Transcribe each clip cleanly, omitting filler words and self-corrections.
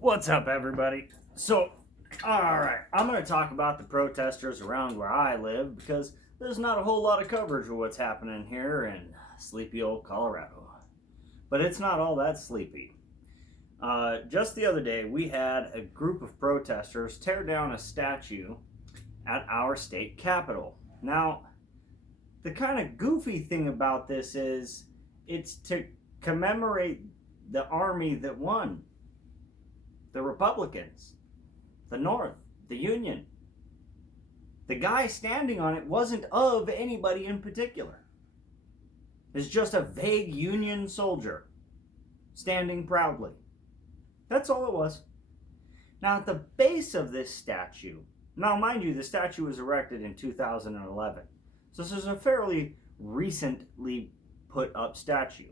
What's up, everybody? So, alright, I'm going to talk about the protesters around where I live because there's not a whole lot of coverage of what's happening here in sleepy old Colorado. But it's not all that sleepy. Just the other day, we had a group of protesters tear down a statue at our state capitol. Now, the kind of goofy thing about this is it's to commemorate the army that won. The Republicans, the North, the Union. The guy standing on it wasn't of anybody in particular. It's just a vague Union soldier standing proudly. That's all it was. Now, at the base of this statue, now mind you, the statue was erected in 2011. So this is a fairly recently put up statue.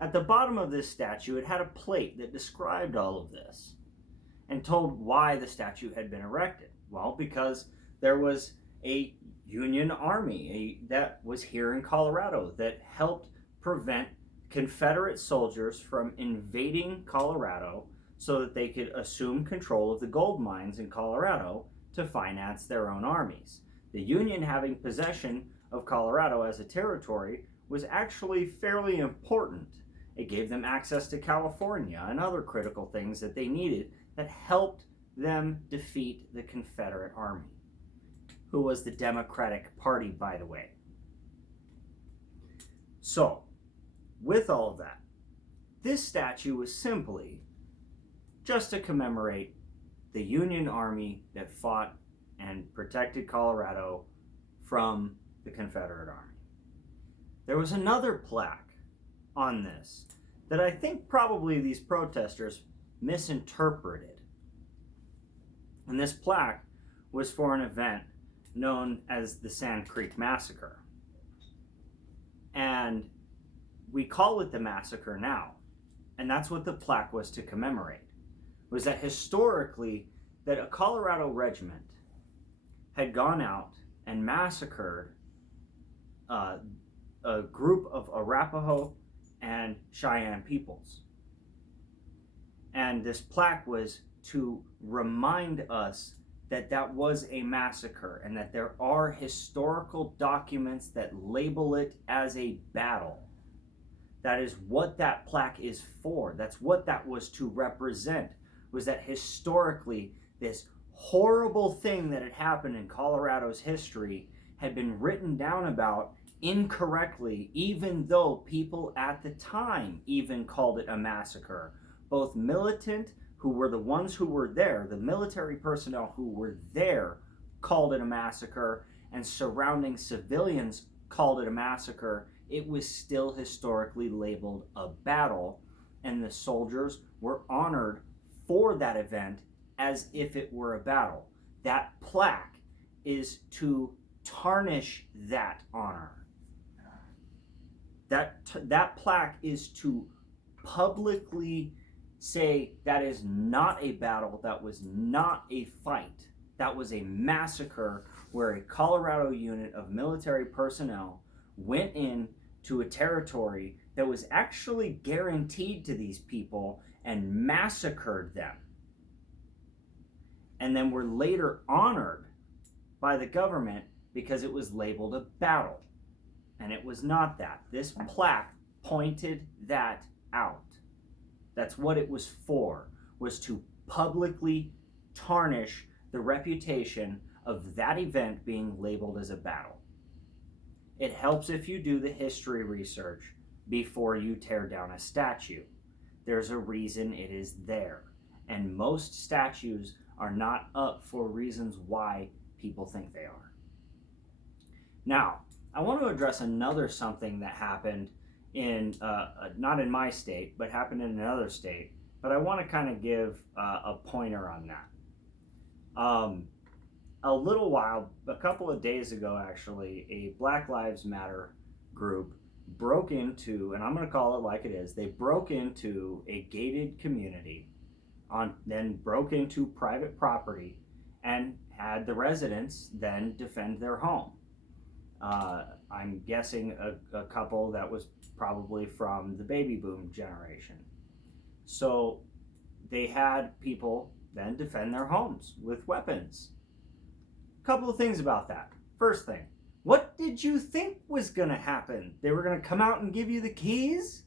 At the bottom of this statue, it had a plate that described all of this and told why the statue had been erected. Well, because there was a Union Army that was here in Colorado that helped prevent Confederate soldiers from invading Colorado so that they could assume control of the gold mines in Colorado to finance their own armies. The Union having possession of Colorado as a territory was actually fairly important. It gave them access to California and other critical things that they needed that helped them defeat the Confederate Army, who was the Democratic Party, by the way. So, with all of that, this statue was simply just to commemorate the Union Army that fought and protected Colorado from the Confederate Army. There was another plaque on this that I think probably these protesters misinterpreted. And this plaque was for an event known as the Sand Creek Massacre. And we call it the massacre now. And that's what the plaque was to commemorate. Was that historically that a Colorado regiment had gone out and massacred a group of Arapaho and Cheyenne peoples. And this plaque was to remind us that that was a massacre and that there are historical documents that label it as a battle. That is what that plaque is for. That's what that was to represent, was that historically this horrible thing that had happened in Colorado's history had been written down about incorrectly, even though people at the time even called it a massacre. Both militant, who were the ones who were there, the military personnel who were there, called it a massacre, and surrounding civilians called it a massacre. It was still historically labeled a battle, and the soldiers were honored for that event as if it were a battle. That plaque is to tarnish that honor. That plaque is to publicly say that is not a battle, that was not a fight, that was a massacre where a Colorado unit of military personnel went in to a territory that was actually guaranteed to these people and massacred them. And then were later honored by the government because it was labeled a battle. And it was not that. This plaque pointed that out. That's what it was for, was to publicly tarnish the reputation of that event being labeled as a battle. It helps if you do the history research before you tear down a statue. There's a reason it is there. And most statues are not up for reasons why people think they are. Now, I want to address another something that happened in, not in my state, but happened in another state. But I want to kind of give a pointer on that. A couple of days ago actually, a Black Lives Matter group broke into, and I'm going to call it like it is, they broke into a gated community, then broke into private property, and had the residents then defend their home. I'm guessing a couple that was probably from the baby boom generation. So they had people then defend their homes with weapons. A couple of things about that. First thing, what did you think was going to happen? They were going to come out and give you the keys?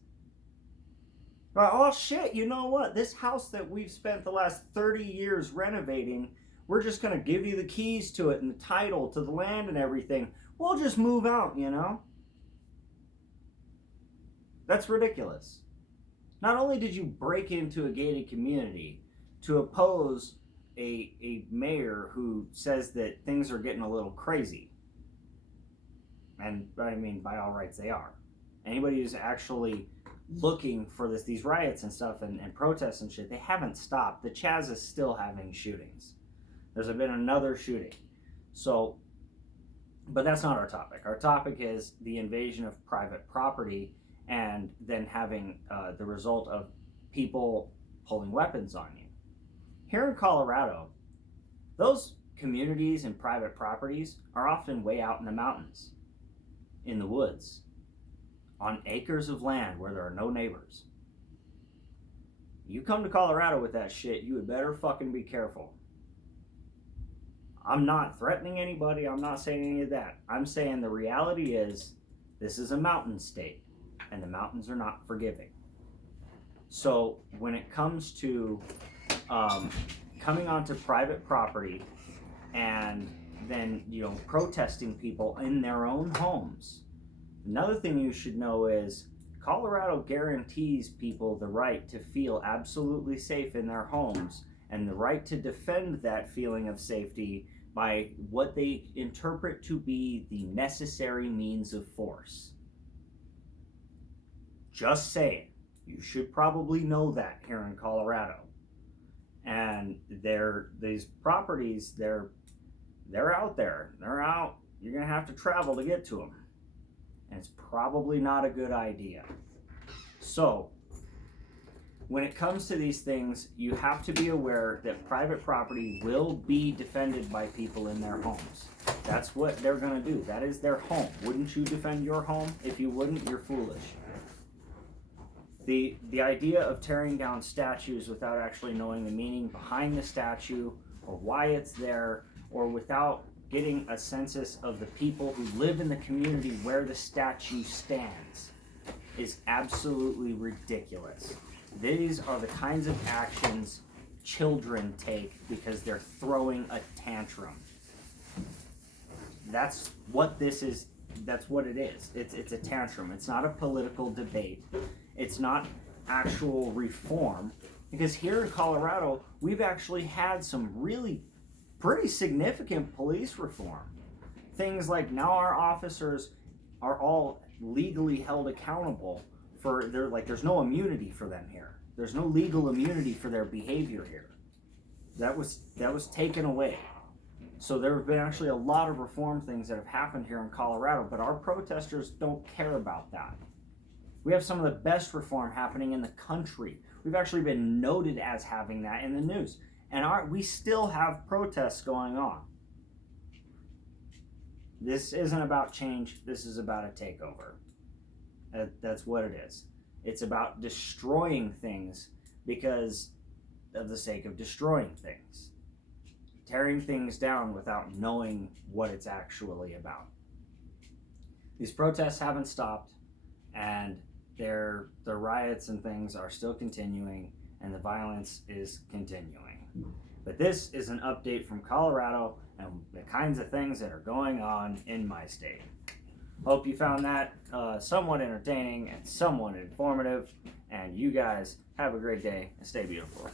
Oh shit, you know what? This house that we've spent the last 30 years renovating, we're just going to give you the keys to it and the title to the land and everything. We'll just move out, you know? That's ridiculous. Not only did you break into a gated community to oppose a mayor who says that things are getting a little crazy, and I mean, by all rights they are. Anybody who's actually looking for these riots and stuff and protests and shit, they haven't stopped. The Chaz is still having shootings. There's been another shooting. So, but that's not our topic. Our topic is the invasion of private property and then having the result of people pulling weapons on you. Here in Colorado, those communities and private properties are often way out in the mountains, in the woods, on acres of land where there are no neighbors. You come to Colorado with that shit, you had better fucking be careful. I'm not threatening anybody, I'm not saying any of that. I'm saying the reality is, this is a mountain state, and the mountains are not forgiving. So when it comes to coming onto private property and then, you know, protesting people in their own homes, another thing you should know is Colorado guarantees people the right to feel absolutely safe in their homes and the right to defend that feeling of safety by what they interpret to be the necessary means of force. Just saying. You should probably know that here in Colorado. And these properties, they're out there. They're out. You're going to have to travel to get to them. And it's probably not a good idea. So, when it comes to these things, you have to be aware that private property will be defended by people in their homes. That's what they're going to do. That is their home. Wouldn't you defend your home? If you wouldn't, you're foolish. The idea of tearing down statues without actually knowing the meaning behind the statue or why it's there, or without getting a census of the people who live in the community where the statue stands, is absolutely ridiculous. These are the kinds of actions children take because they're throwing a tantrum. That's what this is. That's what it is. It's a tantrum. It's not a political debate. It's not actual reform. Because here in Colorado, we've actually had some really pretty significant police reform. Things like now our officers are all legally held accountable for there's no immunity for them here. There's no legal immunity for their behavior here. That was taken away. So there have been actually a lot of reform things that have happened here in Colorado, but our protesters don't care about that. We have some of the best reform happening in the country. We've actually been noted as having that in the news. And we still have protests going on. This isn't about change. This is about a takeover. That's what it is. It's about destroying things because of the sake of destroying things. Tearing things down without knowing what it's actually about. These protests haven't stopped, and the riots and things are still continuing, and the violence is continuing. But this is an update from Colorado and the kinds of things that are going on in my state. Hope you found that somewhat entertaining and somewhat informative, and you guys have a great day and stay beautiful.